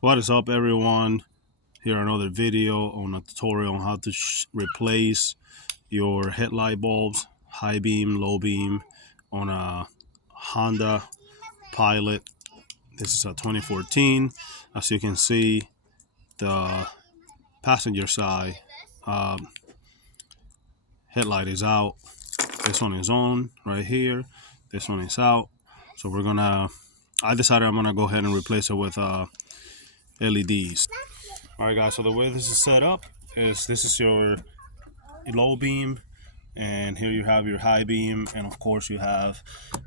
What is up, everyone? Here another video on a tutorial on how to replace your headlight bulbs, high beam, low beam, on a Honda Pilot. This is a 2014. As you can see, the passenger side um, headlight is out. This one is on right here. This one is out. So I decided I'm gonna go ahead and replace it with LEDs. All right, guys. So the way this is set up is this is your low beam, and here you have your high beam, and of course you have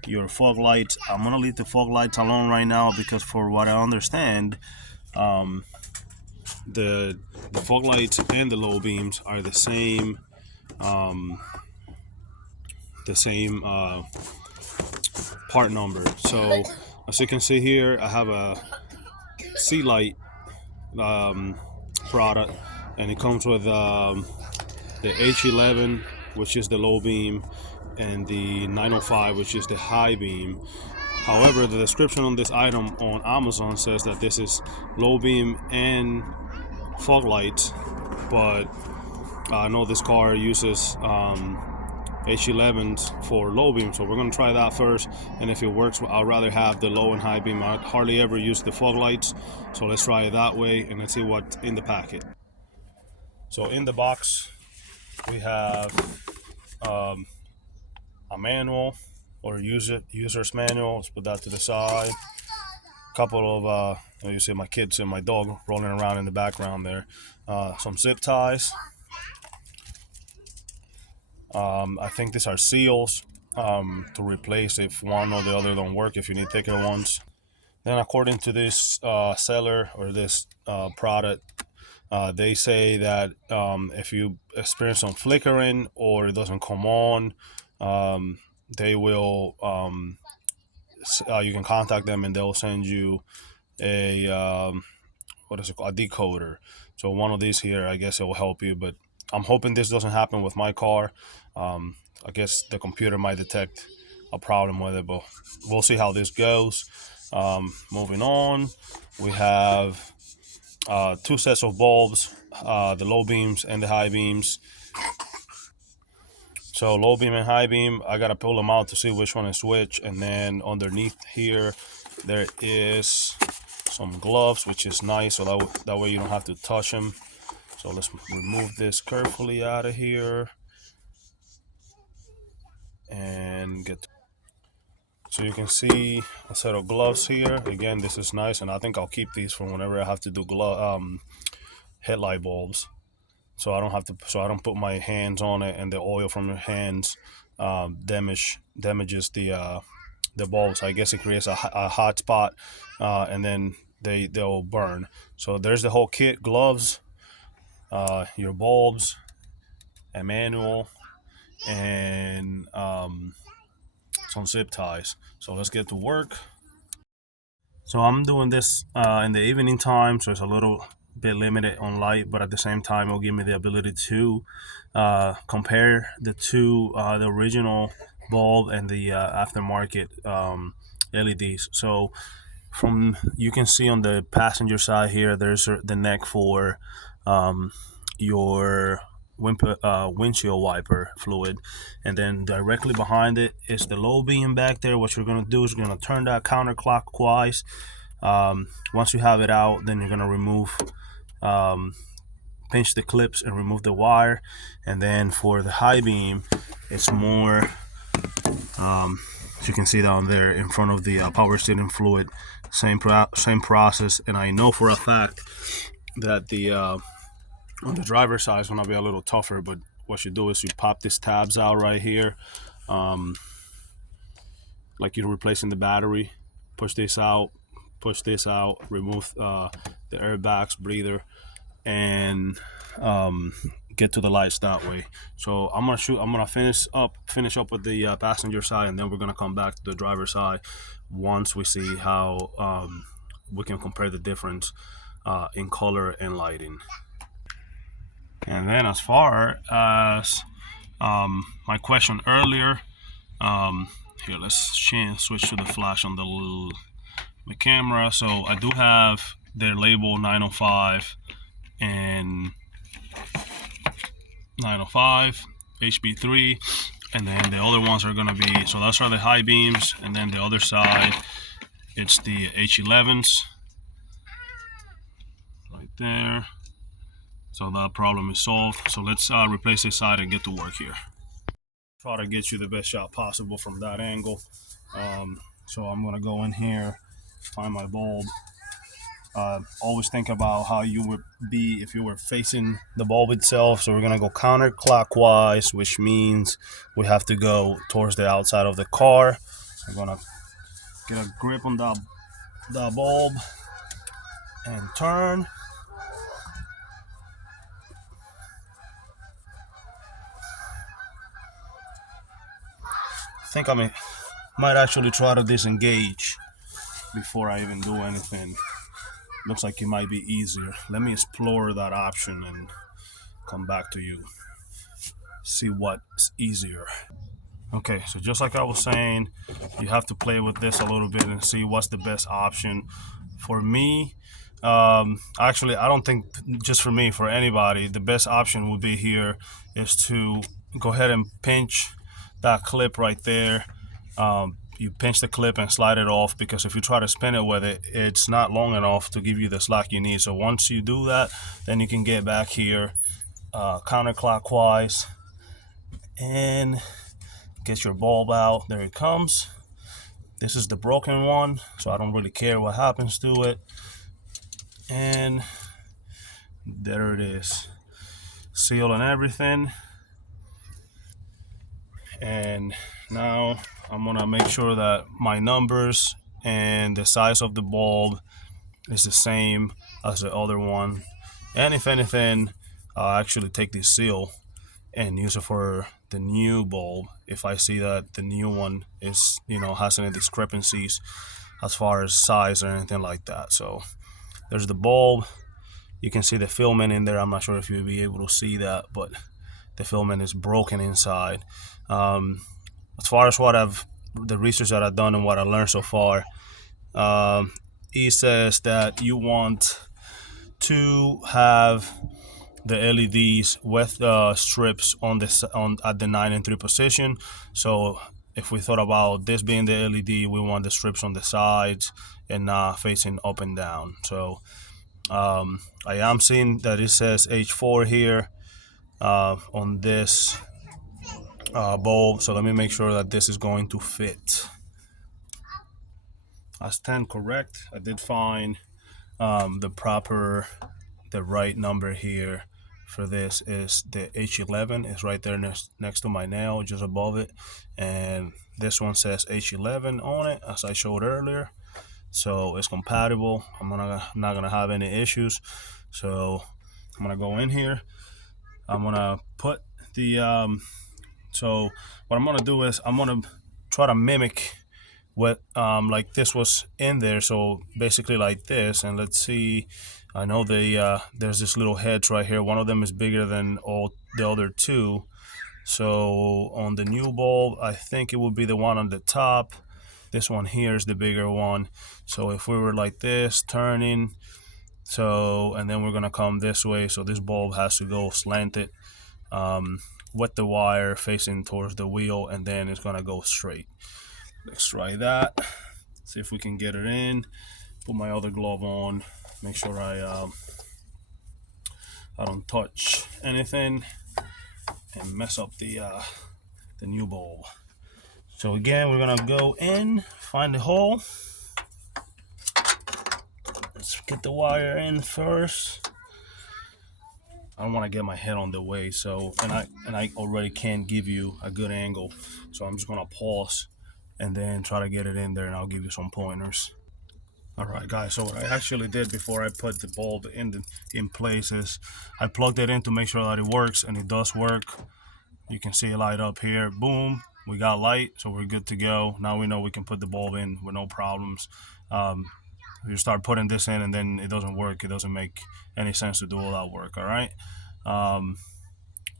your fog lights. I'm gonna leave the fog lights alone right now because, for what I understand, um, the fog lights and the low beams are um, the same part number. So as you can see here, I have a sea light um, product, and it comes with the H11, which is the low beam, and the 905, which is the high beam. However, the description on this item on Amazon says that this is low beam and fog lights, but I know this car uses H11s for low beam, so we're gonna try that first, and if it works, I'd rather have the low and high beam. I hardly ever use the fog lights, so let's try it that way and let's see what's in the packet. So in the box we have um, a manual or user's manual. Let's put that to the side. A couple of you see my kids and my dog rolling around in the background there. Some zip ties. I think these are seals to replace if one or the other don't work, if you need thicker ones. Then according to this seller or this product, they say that if you experience some flickering or it doesn't come on, they will you can contact them and they'll send you a what is it called, a decoder. So one of these here, I guess it will help you, but I'm hoping this doesn't happen with my car. I guess the computer might detect a problem with it, but we'll see how this goes. Moving on, we have two sets of bulbs, the low beams and the high beams. So low beam and high beam, I gotta pull them out to see which one is which. And then underneath here, there is some gloves, which is nice, so that way you don't have to touch them. So let's remove this carefully out of here and get. So you can see a set of gloves here. Again, this is nice, and I think I'll keep these for whenever I have to do headlight bulbs. So I don't put my hands on it, and the oil from your hands damages the bulbs. I guess it creates a hot spot, and then they'll burn. So there's the whole kit: gloves, your bulbs, a manual, and some zip ties. So let's get to work. So I'm doing this in the evening time, so it's a little bit limited on light, but at the same time it'll give me the ability to compare the two, the original bulb and the aftermarket LEDs. So from, you can see on the passenger side here, there's the neck for your windshield wiper fluid, and then directly behind it is the low beam back there. What you're going to do is you're going to turn that counterclockwise. Once you have it out, then you're going to remove pinch the clips and remove the wire. And then for the high beam, it's more as you can see down there in front of the power steering fluid, same process. And I know for a fact that the on the driver's side is going to be a little tougher, but what you do is you pop these tabs out right here, like you're replacing the battery. Push this out, remove the airbags, breather, and get to the lights that way. So I'm gonna finish up with the passenger side, and then we're gonna come back to the driver's side once we see how we can compare the difference in color and lighting. And then as far as my question earlier, here, let's switch to the flash on the camera. So I do have they're labeled 905 and 905 HB3, and then the other ones are going to be, so those are the high beams, and then the other side it's the H11s right there. So that problem is solved. So let's replace this side and get to work here. Try to get you the best shot possible from that angle. So I'm gonna go in here, find my bulb. Always think about how you would be if you were facing the bulb itself. So we're gonna go counterclockwise, which means we have to go towards the outside of the car. I'm gonna get a grip on the bulb and turn. I think I might actually try to disengage before I even do anything. Looks like it might be easier. Let me explore that option and come back to you. See what's easier. Okay, so just like I was saying, you have to play with this a little bit and see what's the best option. For me, actually, I don't think just for me, for anybody, the best option would be here is to go ahead and pinch that clip right there. You pinch the clip and slide it off, because if you try to spin it with it, it's not long enough to give you the slack you need. So once you do that, then you can get back here counterclockwise and get your bulb out. There it comes. This is the broken one, so I don't really care what happens to it. And there it is, seal and everything. And now I'm gonna make sure that my numbers and the size of the bulb is the same as the other one. And if anything, I'll actually take this seal and use it for the new bulb if I see that the new one is, has any discrepancies as far as size or anything like that. So there's the bulb. You can see the filament in there. I'm not sure if you'll be able to see that, but the filament is broken inside. As far as the research that I've done and what I learned so far, he says that you want to have the LEDs with strips at the 9 and 3 position. So if we thought about this being the LED, we want the strips on the sides and not facing up and down. So I am seeing that it says H4 here on this bulb. So let me make sure that this is going to fit. I stand correct. I did find the right number here for this is the H11. It's right there next to my nail, just above it. And this one says H11 on it, as I showed earlier. So it's compatible. I'm not gonna have any issues. So I'm gonna go in here. I'm gonna put the so what I'm gonna do is I'm gonna try to mimic what like this was in there. So basically like this, and let's see. I know there's this little heads right here. One of them is bigger than all the other two. So on the new bulb, I think it would be the one on the top. This one here is the bigger one. So if we were like this, turning, and then we're gonna come this way. So this bulb has to go slanted with the wire facing towards the wheel, and then it's gonna go straight. Let's try that. See if we can get it in. Put my other glove on. Make sure I don't touch anything and mess up the new bulb. So again, we're gonna go in, find the hole. Let's get the wire in first. I don't want to get my head on the way, so and I already can't give you a good angle, so I'm just gonna pause and then try to get it in there, and I'll give you some pointers. All right, guys, so what I actually did before I put the bulb in place is I plugged it in to make sure that it works, and it does work. You can see it light up here. Boom, we got light, so we're good to go. Now we know we can put the bulb in with no problems. You start putting this in and then it doesn't work, it doesn't make any sense to do all that work. All right,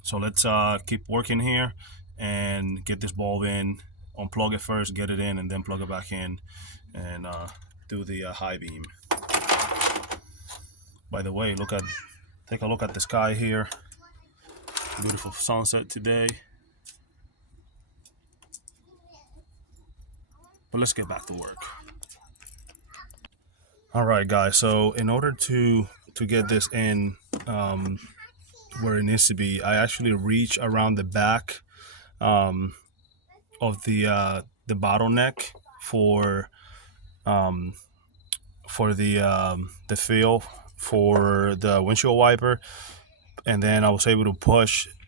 so let's keep working here and get this bulb in. Unplug it first, get it in, and then plug it back in and do the high beam. By the way, take a look at the sky here. Beautiful sunset today. But let's get back to work. All right, guys. So in order to get this in where it needs to be, I actually reach around the back of the bottleneck for the fill for the windshield wiper, and then I was able to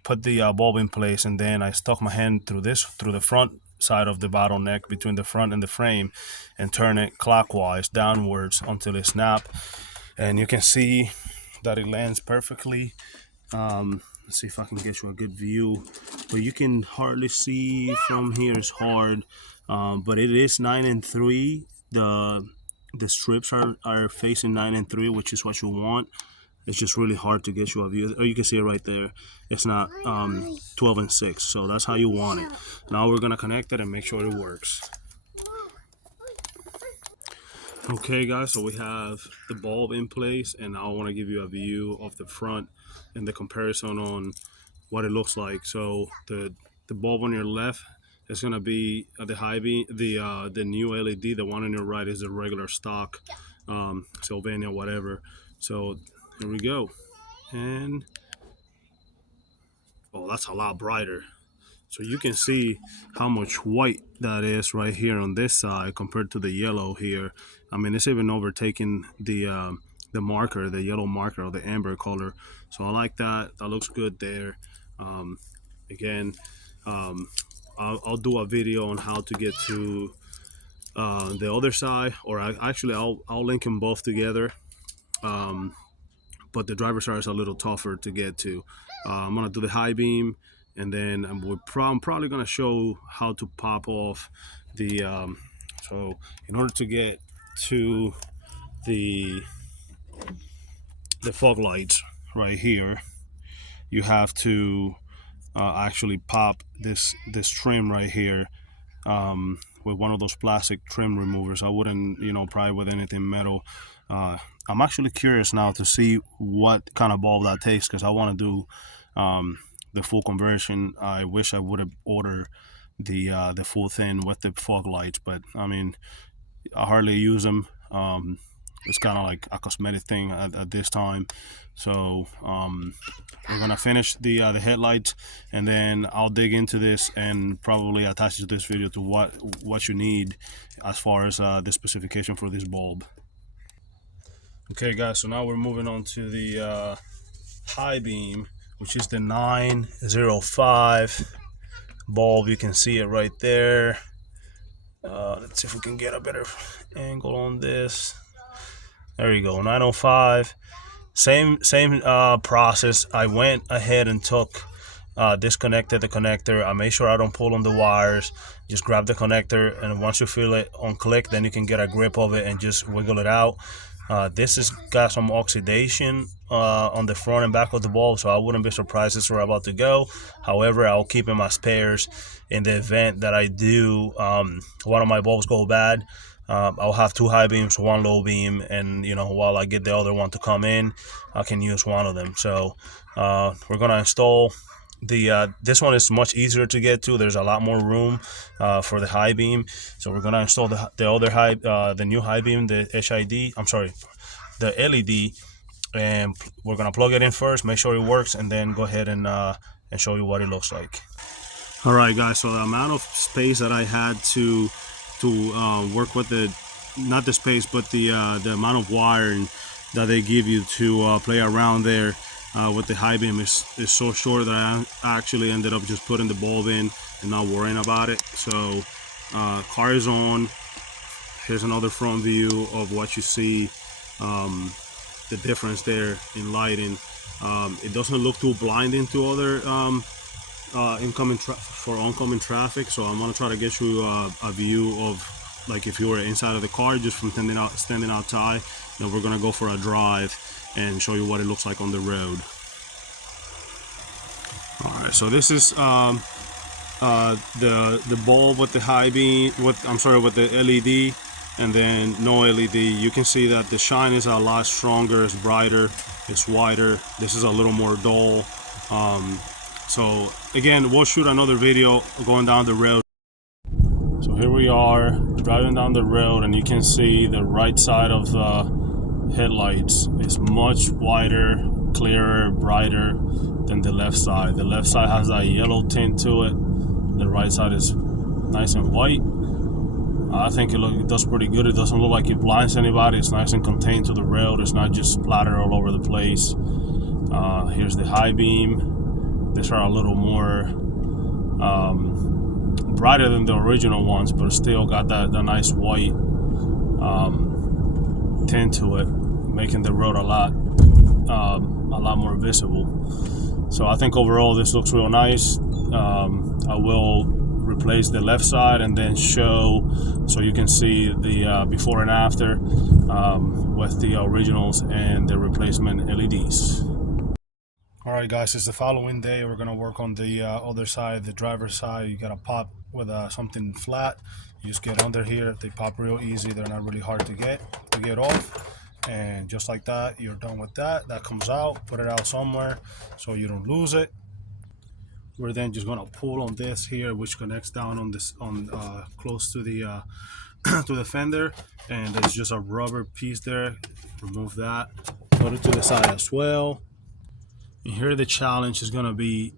put the bulb in place, and then I stuck my hand through the front side of the bottleneck between the front and the frame and turn it clockwise downwards until it snaps, and you can see that it lands perfectly. Let's see if I can get you a good view, but you can hardly see from here. It's hard, but it is 9 and 3. The strips are facing 9 and 3, which is what you want. It's just really hard to get you a view. Oh, you can see it right there. It's not 12 and 6, so that's how you want it. Now we're gonna connect it and make sure it works. Okay, guys, so we have the bulb in place, and now I want to give you a view of the front and the comparison on what it looks like. So the bulb on your left is gonna be the high beam, the new LED. The one on your right is the regular stock Sylvania, whatever. So here we go, and oh, that's a lot brighter. So you can see how much white that is right here on this side compared to the yellow here. I mean, it's even overtaking the marker, the yellow marker, or the amber color. So I like that. That looks good there. Again, I'll do a video on how to get to the other side, or I'll link them both together. But the driver's side is a little tougher to get to. I'm gonna do the high beam, and then I'm probably gonna show how to pop off the. So in order to get to the fog lights right here, you have to actually pop this trim right here with one of those plastic trim removers. I wouldn't, pry with anything metal. I'm actually curious now to see what kind of bulb that takes, because I want to do the full conversion. I wish I would have ordered the full thing with the fog lights, but I mean, I hardly use them. It's kind of like a cosmetic thing at this time. So we're gonna finish the headlights, and then I'll dig into this and probably attach to this video to what you need as far as the specification for this bulb. Okay, guys, so now we're moving on to the high beam, which is the 905 bulb. You can see it right there. Let's see if we can get a better angle on this. There you go, 905. Same process. I went ahead and disconnected the connector. I made sure I don't pull on the wires. Just grab the connector, and once you feel it on click, then you can get a grip of it and just wiggle it out. This has got some oxidation on the front and back of the bulb, so I wouldn't be surprised if we're about to go. However, I'll keep in my spares in the event that I do one of my bulbs go bad. I'll have 2 high beams, 1 low beam, and while I get the other one to come in, I can use one of them. So we're gonna install this one is much easier to get to. There's a lot more room for the high beam, so we're gonna install the new high beam, the the LED, and we're gonna plug it in first, make sure it works, and then go ahead and show you what it looks like. All right, guys, so the amount of space that I had to work with not the space, but the amount of wiring that they give you to play around there with the high beam is so short that I actually ended up just putting the bulb in and not worrying about it. So car is on. Here's another front view of what you see, the difference there in lighting. It doesn't look too blinding to other oncoming traffic, so I'm gonna try to get you a view of, like, if you were inside of the car just from standing outside. Then we're gonna go for a drive and show you what it looks like on the road. All right, so this is the bulb with the high beam with the LED. and then no LED. You can see that the shine is a lot stronger, it's brighter, it's wider. This is a little more dull. So again, we'll shoot another video going down the road. So here we are driving down the road, and you can see the right side of the headlights is much wider, clearer, brighter than the left side. The left side has that yellow tint to it. The right side is nice and white. I think it does pretty good. It doesn't look like it blinds anybody. It's nice and contained to the road. It's not just splattered all over the place. Here's the high beam. These are a little more brighter than the original ones, but still got that nice white tint to it, making the road a lot more visible. So I think overall this looks real nice. I will replace the left side and then show so you can see the before and after with the originals and the replacement LEDs. Alright guys, it's the following day. We're gonna work on the other side, the driver's side. You gotta pop with something flat. You just get under here. They pop real easy. They're not really hard to get off. And just like that, you're done with that. That comes out. Put it out somewhere so you don't lose it. We're then just gonna pull on this here, which connects down on this close to the to the fender, and there's just a rubber piece there. Remove that. Put it to the side as well. And here the challenge is gonna be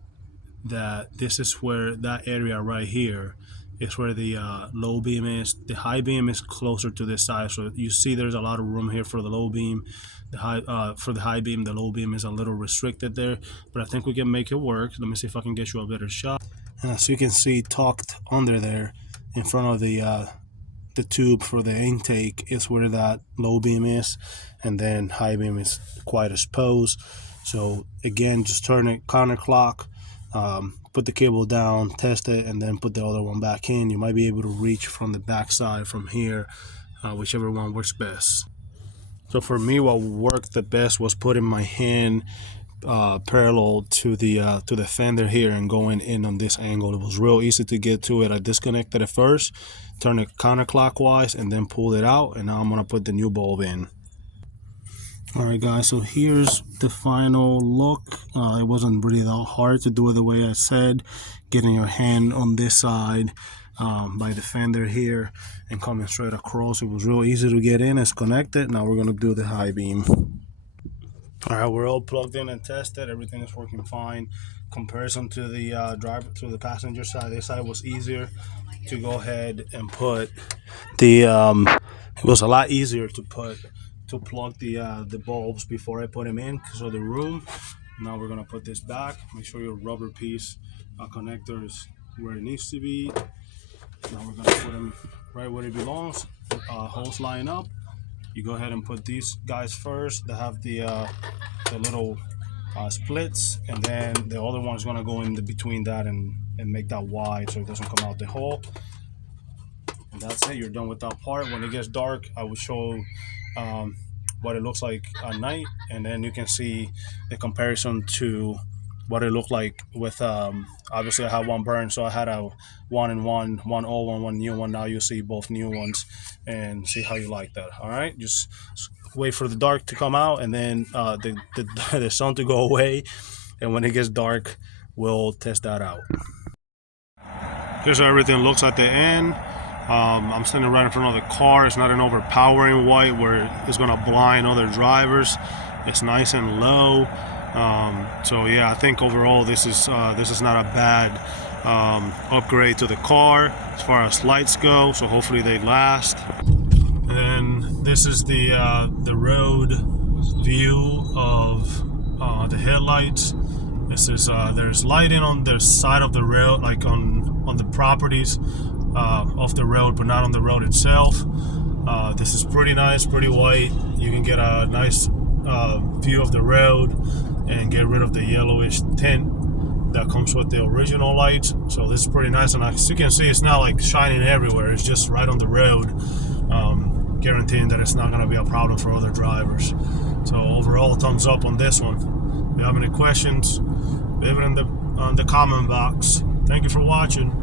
that this is where that area right here is where the low beam is. The high beam is closer to this side, so you see there's a lot of room here for the low beam. For the high beam, the low beam is a little restricted there, but I think we can make it work. Let me see if I can get you a better shot. And as you can see, tucked under there in front of the tube for the intake is where that low beam is, and then high beam is quite exposed. So again, just turn it counterclock, put the cable down, test it, and then put the other one back in. You might be able to reach from the back side from here, whichever one works best. So for me, what worked the best was putting my hand parallel to the fender here and going in on this angle. It was real easy to get to it. I disconnected it first, turned it counterclockwise, and then pulled it out, and now I'm gonna put the new bulb in. Alright guys, so here's the final look. It wasn't really that hard to do it the way I said. Getting your hand on this side by the fender here and coming straight across. It was real easy to get in. It's connected. Now we're gonna do the high beam. Alright, we're all plugged in and tested. Everything is working fine. Comparison to the the passenger side, this side was easier to go ahead and put the it was a lot easier to plug the bulbs before I put them in because of the room. Now we're gonna put this back. Make sure your rubber piece connector is where it needs to be. Now we're gonna put them right where it belongs. Holes line up. You go ahead and put these guys first. They have the little splits, and then the other one is gonna go in between that and make that wide so it doesn't come out the hole. And that's it. You're done with that part. When it gets dark, I will show what it looks like at night, and then you can see the comparison to what it looked like with obviously I had one burn, so I had a one old one new one. Now you see both new ones and see how you like that. All right, just wait for the dark to come out, and then the sun to go away, and when it gets dark we'll test that out. Here's how everything looks at the end. I'm standing right in front of the car. It's not an overpowering white where it's gonna blind other drivers. It's nice and low. So yeah, I think overall this is not a bad upgrade to the car as far as lights go. So hopefully they last. And then this is the road view of the headlights. This is there's lighting on the side of the road, like on the properties off the road, but not on the road itself. This is pretty nice, pretty white. You can get a nice view of the road and get rid of the yellowish tint that comes with the original lights. So this is pretty nice, and as you can see, it's not like shining everywhere. It's just right on the road, guaranteeing that it's not going to be a problem for other drivers. So overall, thumbs up on this one. If you have any questions, leave it in the comment box. Thank you for watching.